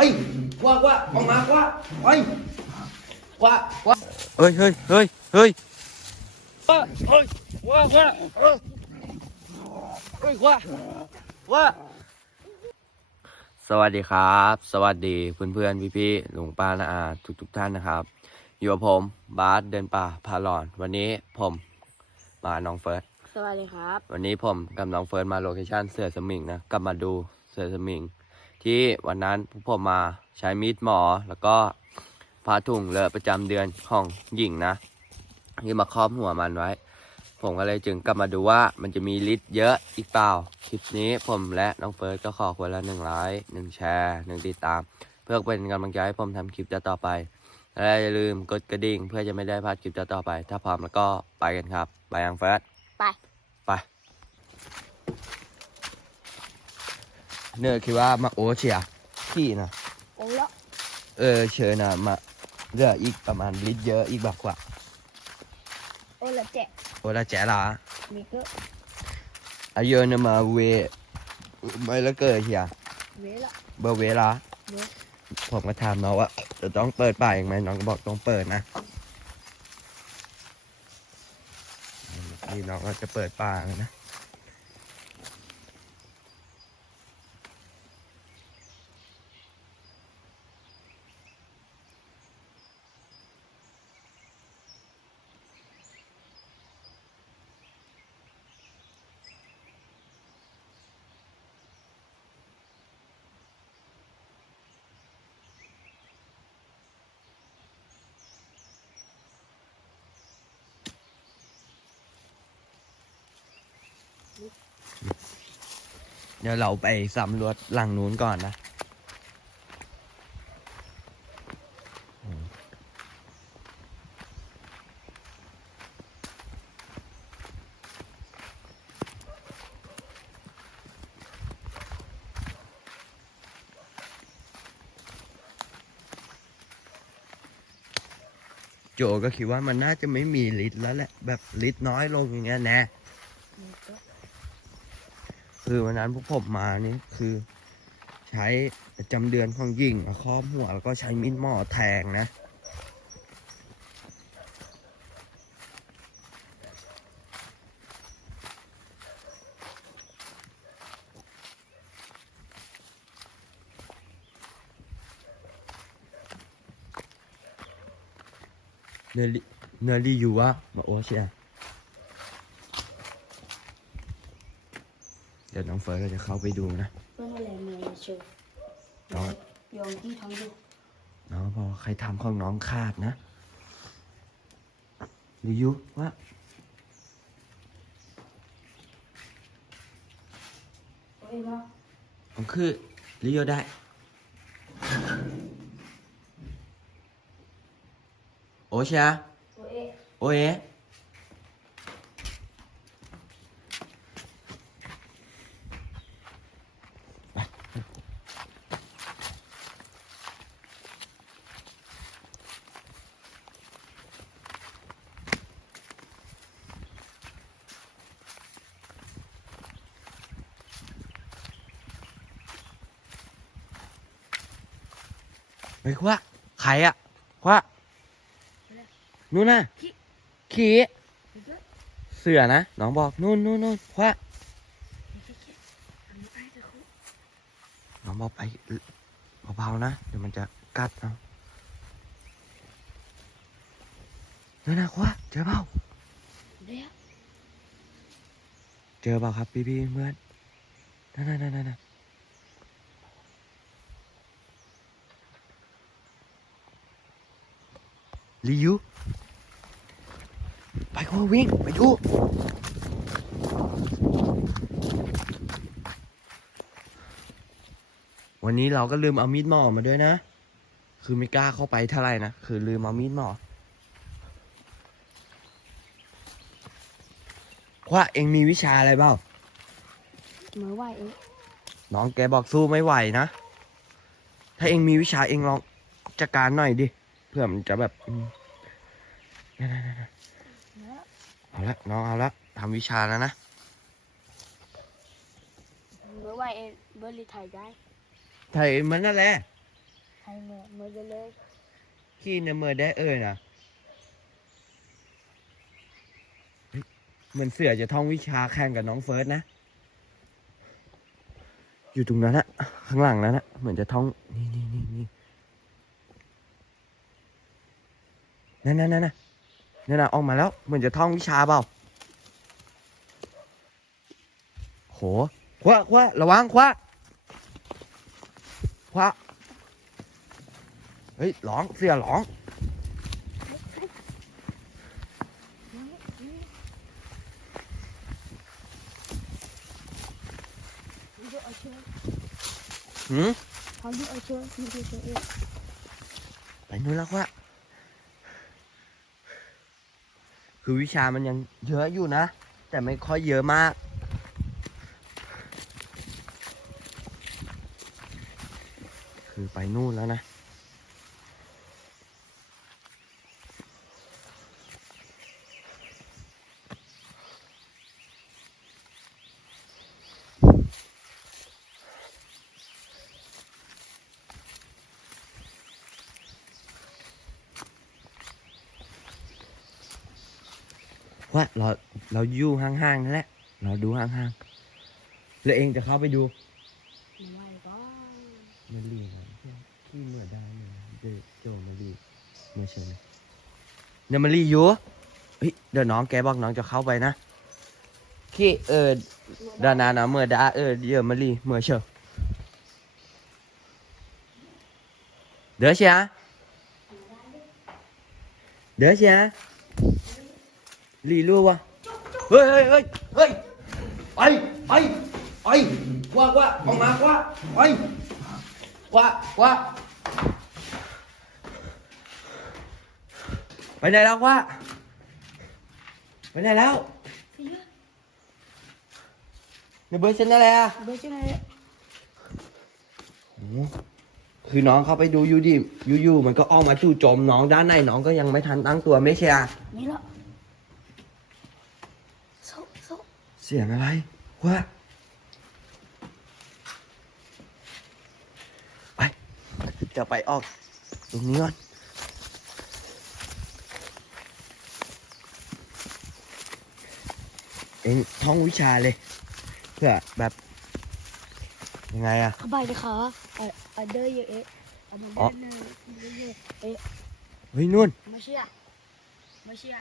ไปกว่ากว่าออกมากว่าไปกว่ากว่าเฮ้ยเฮ้ยเฮ้ยเฮ้ยกว่าเฮ้ยกว่ากว่าเออเฮ้ยกว่ากว่าสวัสดีครับ สวัสดีเพื่อนเพื่อนพี่พี่ๆลุงป้านาอาทุกทุกๆท่านนะครับ อยู่กับผมบาสเดินป่าพาหลอน วันนี้ผมมาน้องเฟิร์สสวัสดีครับ วันนี้ผมกับน้องเฟิร์สมาโลเคชั่นเสือสมิงนะกลับมาดูเสือสมิง ที่วันนั้นพวกผมมาใช้มีดหมอ แล้วก็ผ้าถุงเลอะประจำเดือนของหญิงนะ ที่มาครอบหัวมันไว้ ผมก็เลยจึงกลับมาดูว่ามันจะมีลิตรเยอะอีกเปล่า คลิปนี้ผมและน้องเฟิร์สก็ขอคนละหนึ่งไลค์หนึ่งแชร์หนึ่งติดตาม เพื่อเป็นกำลังใจให้ผมทำคลิปต่อไปและอย่าลืมกดกระดิ่งเพื่อจะไม่ได้พลาดคลิปต่อไป ถ้าพร้อมแล้วก็ไปกันครับ ไปยังเฟิร์สไป ไป เนื้อคิดว่ามาโอเชียที่นะโอ้ละเออเชิญนะมาเหลืออีกประมาณลิตรเยอะอีกบักกว่าโอ้ละแจะโอละแจ๋ละมีก็อายุเนี่ยมาเวไม่ละเกิดเฮียเวละเบอร์เวลาเวผมก็ถามน้องว่าจะต้องเปิดป่าอย่างไหมน้องก็บอกต้องเปิดนะนี่น้องก็จะเปิดป่าแล้วนะ เดี๋ยวเราไปสำรวจหลังนู้นก่อนนะ โจก็คิดว่ามันน่าจะไม่มีลิตรแล้วแหละ แบบลิตรน้อยลงอย่างเงี้ยแน่มีก็ คือวันนั้นพวกผมมานี่คือใช้ประจำเดือนของหญิงครอบหัวแล้วก็ใช้มีดหม้อแทงนะ เนลิเนลิอยู่วะมาโอเชีย ดี๋ยวน้องเฟิร์สก็จะเข้าไปดูนะเพื่อนอะไรมือเชื่อน้องยองที่ทำดูน้องพอใครทำของน้องขาดนะลิยุวะโอ้ยมามันคือลิยุได้โอเชียโอ้ยโอเอ ไปคว้าใครอะคว้านู่นน่ะขี่มีก็เสือนะน้องบอกนู่นนู่นนู่นคว้ามีแค่อันนี้ไอ้จะคุน้องบอกไปเบาๆนะเดี๋ยวมันจะกัดเอานั่นนะคว้าเจอเปล่าเดี๋ยวเจอเปล่าครับพี่พี่ๆเพื่อนนั่นนั่นนั่นนั่น ลิยูไปก็วิ่งไปดูวันนี้เราก็ลืมเอามีดหมอมาด้วยนะ คือไม่กล้าเข้าไปเท่าไหร่นะ คือลืมเอามีดหมอว่าเองมีวิชาอะไรเปล่ามือไหวเองน้องแกบอกสู้ไม่ไหวนะ ถ้าเองมีวิชาเองลองจัดการหน่อยดิ เพื่อมันจะแบบอืมนั่นๆแล้วๆเอาละน้องเอาละทำวิชาแล้วนะมือไหวเองเบอร์ลีไทยได้ไทยมันนั่นแหละให้เมื่อเมื่อเลยขี้ในเมื่อได้เอ่ยนะเฮ้ยเหมือนเสือจะท่องวิชาแข่งกับน้องเฟิร์สนะ อยู่ตรงนั้นอะข้างหลังนั้นอะเหมือนจะท่องนี่นี่นี่ นี่นั่นนั่นนั่นน่ะนั่นน่ะออกมาแล้ว เหมือนจะท่องวิชาเปล่าโหคว้าคว้าระวังคว้าคว้าเฮ้ยหลองเสือหลองดูเอาเชือกหืมเขาดูเอาเชือกมีดูตัวเองไปนู่นแล้วว่า คือวิชามันยังเยอะอยู่นะ แต่ไม่ค่อยเยอะมาก คือไปนู่นแล้วนะ ว่าเราเราอยู่ห่างๆนั่นแหละ เราดูห่างๆแล้วเองจะเข้าไปดูไม่ไหวก็มันเรียนที่เมื่อได้เนี่ยเดี๋ยวโจมาดีเมื่อเชิญเดี๋ยวมารีอยู่เฮ้ยเดี๋ยวน้องแกบอกน้องจะเข้าไปนะขี้เออดานานะเมื่อดาเออเดี๋ยวมารีเมื่อเชิญเดี๋ยวเชียเดี๋ยวเชีย รีรู้วะเฮ้ยเฮ้ยเฮ้ยเฮ้ยไปไปไปว่าว่าออกมาว่าไปว่าว่าไปไหนแล้วว่าไปไหนแล้วในเบอร์ฉันอะไรอะเบอร์ชื่ออะไรคือน้องเข้าไปดูอยู่ดิอยู่ๆมันก็ออกมาจู่โจมน้องด้านในน้องก็ยังไม่ทันตั้งตัวไม่ใช่อะนี่ละโซ่โซ่ เสียงอะไรว่าไปจะไปออก ตรงนี้ก่อนเองท่องวิชาเลย เพื่อแบบยังไงอะเข้าไปเลยค่ะเออเออเดอร์เยอะเอ๊ะเอามาอ๋อด้านหน้าเยอะเอ๊ะเฮ้ยนุ่นไม่เชื่อไม่เชื่อ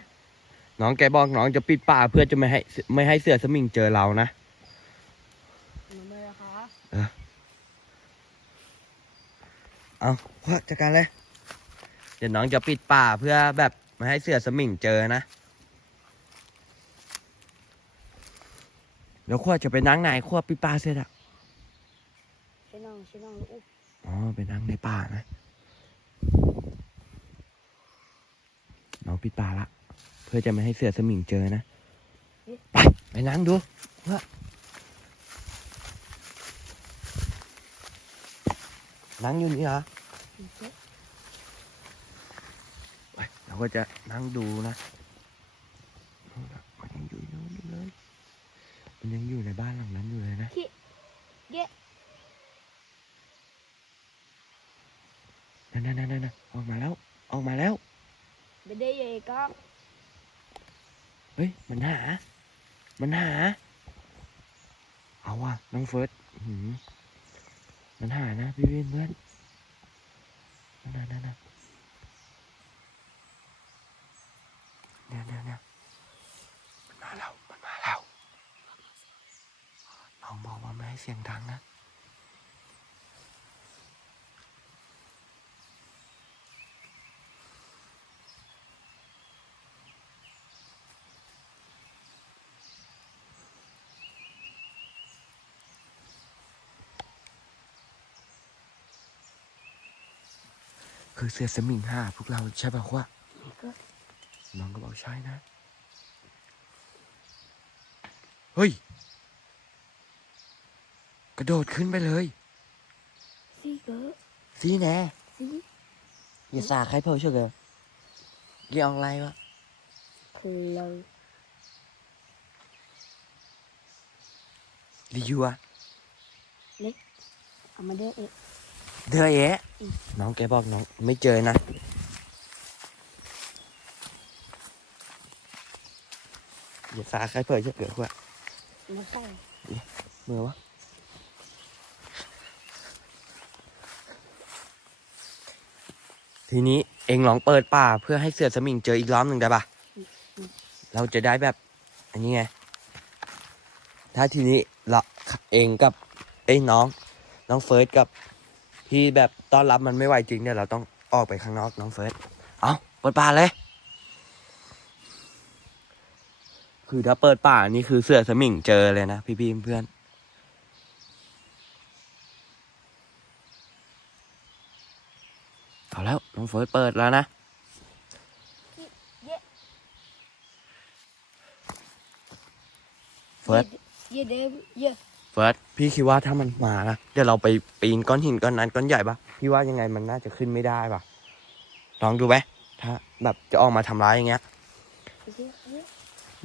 น้องแกบอกน้องจะปิดป่าเพื่อจะไม่ให้ไม่ให้เสือสมิงเจอเรานะมันไม่ละคะเอาควักจัดการเลย เดี๋ยวน้องจะปิดป่าเพื่อแบบไม่ให้เสือสมิงเจอนะ เดี๋ยวขวดจะไปนั่งไหนขวดปิดป่าเสร็จอะใช่น้องใช่น้องลูกอ๋อไปนั่งในป่านะ น้องปิดป่าละ เพื่อจะไม่ให้เสือสมิงเจอนะ ไปไปนั่งดูว่านั่งอยู่นี่เหรอเอ๊ะไปเราก็จะนั่งดูนะมันยังอยู่นู่นอยู่เลย มันยังอยู่ในบ้านหลังนั้นอยู่เลยนะเยะ นั่นนั่นนั่นนั่นออกมาแล้ว ออกมาแล้ว เบเดย์เยอะก็ เฮ้ย มันหา มันหา เอาว่ะ น้องเฟิร์สมันหานะ พี่วินเพื่อนนั่นนั่นนั่นนั่นเนี่ยเนี่ยเนี่ยมันมาแล้ว มันมาแล้วน้องบอกว่าไม่ให้เสียงดังนะ คือเสือสมิงห้าพวกเราใช่ป่ะวะก็น้องก็บอกใช่นะ เฮ้ย กระโดดขึ้นไปเลยซี่เกอซีแน่ซี่อย่าสาใครเพอเชื่อเกอเรียกอะไรวะคือเรารียูอะเอามาเดอ เดือเอะน้องแกบอกน้องไม่เจอนะ อย่าสาใครเผยจะเกิดว่าไม่ใช่เมื่อวะทีนี้เองลองเปิดป่าเพื่อให้เสือสมิงเจออีกล้อมหนึ่งได้ปะเราจะได้แบบ อันนี้ไง ถ้าทีนี้เราเองกับไอ้น้อง น้องเฟิร์สกับ พี่แบบต้อนรับมันไม่ไหวจริงเนี่ยเราต้องออกไปข้างนอกน้องเฟิร์สเอาเปิดป่าเลย คือถ้าเปิดป่านี่คือเสือสมิงเจอเลยนะพี่พี่ๆเพื่อนเอาแล้วน้องเฟิร์สเปิดแล้วนะเฟิร์สเยอะเด้เยอะเฟิร์สพี่คิดว่าถ้ามันมานะเดี๋ยวเราไปปีนก้อนหินก้อนนั้นก้อนใหญ่ปะพี่ว่ายังไงมันน่าจะขึ้นไม่ได้ปะลองดูไหมถ้า แบบจะออกมาทำร้ายอย่างเงี้ย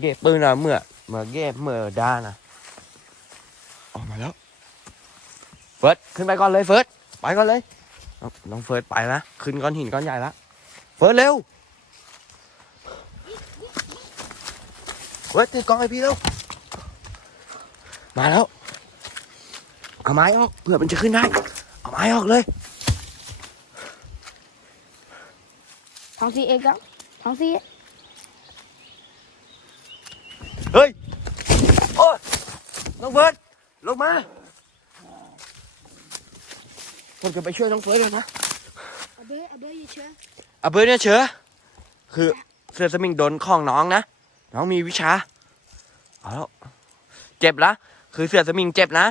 เก็บปืนอะเมื่อเมื่อเก็บเมื่อด้านะออกมาแล้ว เฟิร์สขึ้นไปก่อนเลยเฟิร์สไปก่อนเลยน้องน้องเฟิร์สไปนะขึ้นก้อนหินก้อนใหญ่ละเฟิร์สเร็วเฟิร์สถือกล้องให้พี่เร็วมาแล้ว เอาไม้ออกเผื่อมันจะขึ้นได้ เอาไม้ออกเลยท้องสีเอกแล้วท้องสีเฮ้ย โอ้ยน้องเฟิร์สลงมาผมจะไปช่วยน้องเฟิร์สเลยนะอาเบยอาเบยเชื่ออะเบิร์ดเนี่ยเชื้อคือเสือสมิงโดนของน้องนะ น้องมีวิชาเอาแล้วเจ็บละ คือเสือสมิงเจ็บนะ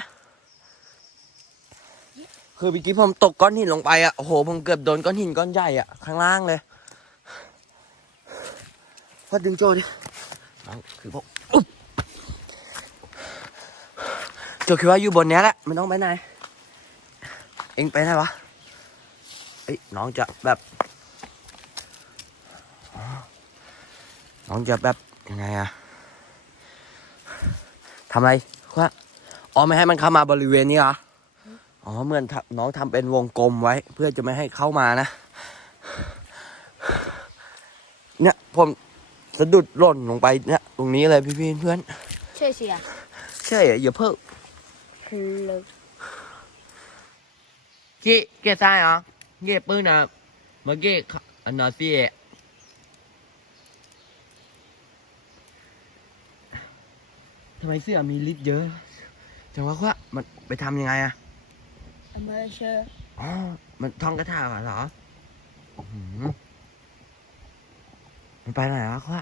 คือเมื่อกี้ผมตกก้อนหินลงไปอะโอ้โหผมเกือบโดนก้อนหินก้อนใหญ่อะข้างล่างเลยพอดึงโจดิน้องคือพวกอุ๊บโจคิดว่าอยู่บนเนี้ยแหละไม่ต้องไปไหน เอ็งไปไหนวะเอ้ยน้องจะแบบ น้องจะแบบยังไงอะทำอะไรวะอ๋อไม่ให้มันเข้ามาบริเวณนี้เหรอ อ๋อเหมือนทำน้องทำเป็นวงกลมไว้ เพื่อจะไม่ให้เข้ามานะ เนี่ยผมสะดุดหล่นลงไปเนี่ยตรงนี้เลยพี่ๆเพื่อนเชื่อเสียใช่อย่าเพิ่งคือเลย chị kia sai hả kia bưng nè mà kia anh nói gì vậy ทำไมเสื้อมีลิ์เยอะจังวะว่ามันไปทำยังไงอะ อาเบยเชื่ออ๋อ มันท่องกระถาเหรออื้อหือมันไปไหนวะควะ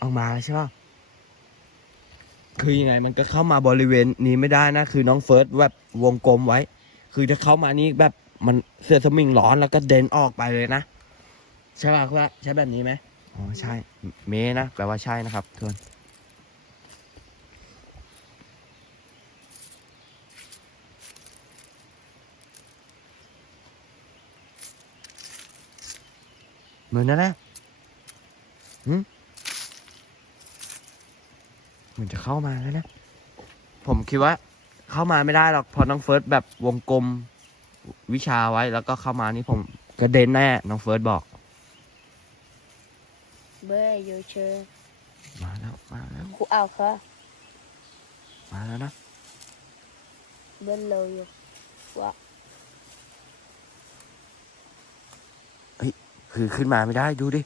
ออกมาแล้วใช่ป่ะ คือยังไงมันก็เข้ามาบริเวณนี้ไม่ได้นะ คือน้องเฟิร์สแบบวงกลมไว้ คือถ้าเข้ามานี่แบบมันเสื้อสมิงร้อนแล้วก็เดินออกไปเลยนะใช่ป่ะครับใช่แบบนี้ไหมอ๋อใช่เมนะแปลว่าใช่นะครับทุกคนเหมือนนั่นแหละหืม เหมือนจะเข้ามาแล้วนะ ผมคิดว่า เข้ามาไม่ได้หรอกเพอน้องเฟิร์สแบบวงกลมวิชาไว้แล้วก็เข้ามานี่ผมกระเด็นแน่น้องเฟิร์สบอก เบยอยู่เชื่อมาแล้วมาแล้วคูเอาค่ะมาแล้วนะเบยเลยอยู่คือขึ้นมาไม่ได้ดูดิ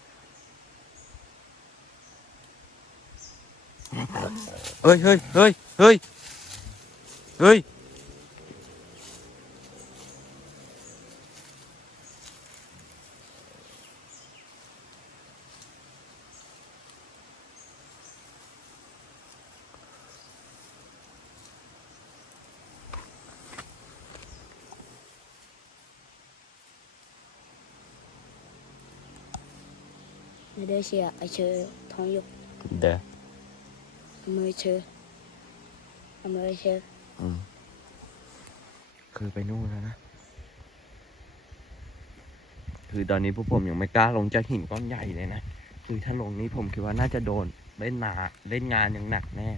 เฮ้ยเฮ้ยเฮ้ยเฮ้ยเฮ้ยไม่ได้เสียไอเชื่อเอามือเชื่ออืมคือไปนู่นแล้วนะ คือตอนนี้พวกผมยังไม่กล้าลงจากหินก้อนใหญ่เลยนะ คือถ้าลงนี้ผมคิดว่าน่าจะโดนเล่นนาเล่นงานอย่างหนักแน่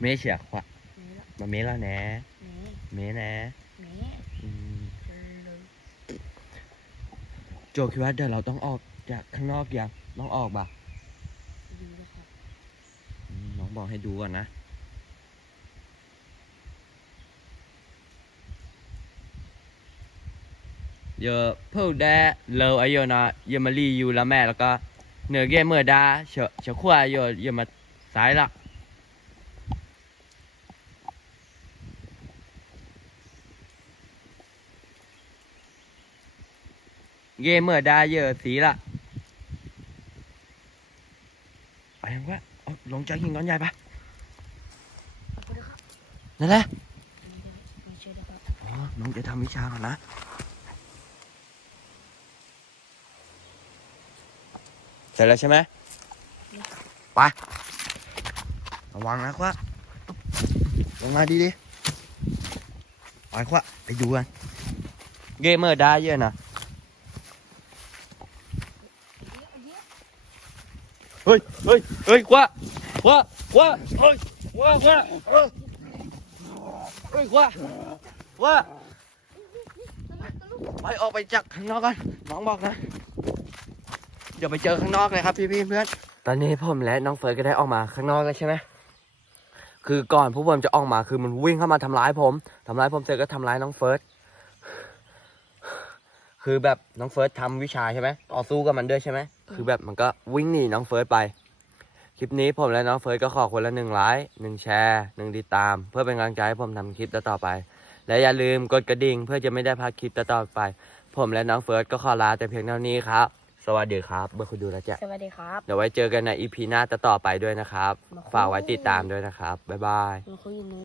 เมเชียขวะนี่ละมาเมแล้วแน่เมแน่โจคิดว่าเดี๋ยวเราต้องออกจากข้างนอกยังต้องออกปะ ดูนะครับ อืมน้อง บอกให้ดูก่อนนะ giờ phô đa lâu ấy giờ nó giờ mà li yêu là mẹ là có nửa game mở đa sợ sợ khoa giờ giờ mà sai ละเกมเมื่อได้เยอะสี ละไปยังวะเอาลงจากหินก้อนใหญ่ปะขอบคุณนะครับนั่นแหละไม่ใช่นะครับอ๋อน้องจะทำวิชาก่อนนะเสร็จแล้วใช่ไหมไประวังนะควะลงมาดีดิไปควะไปดูกัน เกมเมอร์ได้เยอะนะ เฮ้ยเฮ้ยเฮ้ยควะควะควะเฮ้ยควะควะเฮ้ยเฮ้ยควะควะไปออกไปจากข้างนอกกันน้องบอกนะเดี๋ยวไปเจอข้างนอกเลยครับ พี่พี่เพื่อนตอนนี้ผมและน้องเฟิร์สก็ได้ออกมาข้างนอกแล้วใช่ไหมคือก่อนผู้ผมจะออกมาคือมันวิ่งเข้ามาทำร้ายผมทำร้ายผมเสร็จก็ทำร้ายน้องเฟิร์สคือแบบน้องเฟิร์สทำวิชาใช่ไหมต่อสู้กับมันด้วยใช่ไหม คือแบบมันก็วิ่งหนีน้องเฟิร์สไป คลิปนี้ผมและน้องเฟิร์สก็ขอคนละหนึ่งไลค์หนึ่งแชร์หนึ่งติดตาม เพื่อเป็นกำลังใจให้ผมทำคลิปต่อๆไป และอย่าลืมกดกระดิ่งเพื่อจะไม่ได้พลาดคลิปต่อๆไป ผมและน้องเฟิร์สก็ขอลาแต่เพียงเท่านี้ครับ สวัสดีครับเบอร์คุณดูแลวจ้ะ สวัสดีครับ เดี๋ยวไว้เจอกันในอีพีหน้าต่อๆไปด้วยนะครับมาคุยฝากไว้ติดตามด้วยนะครับ บ๊ายบายมาคุยอยู่นี้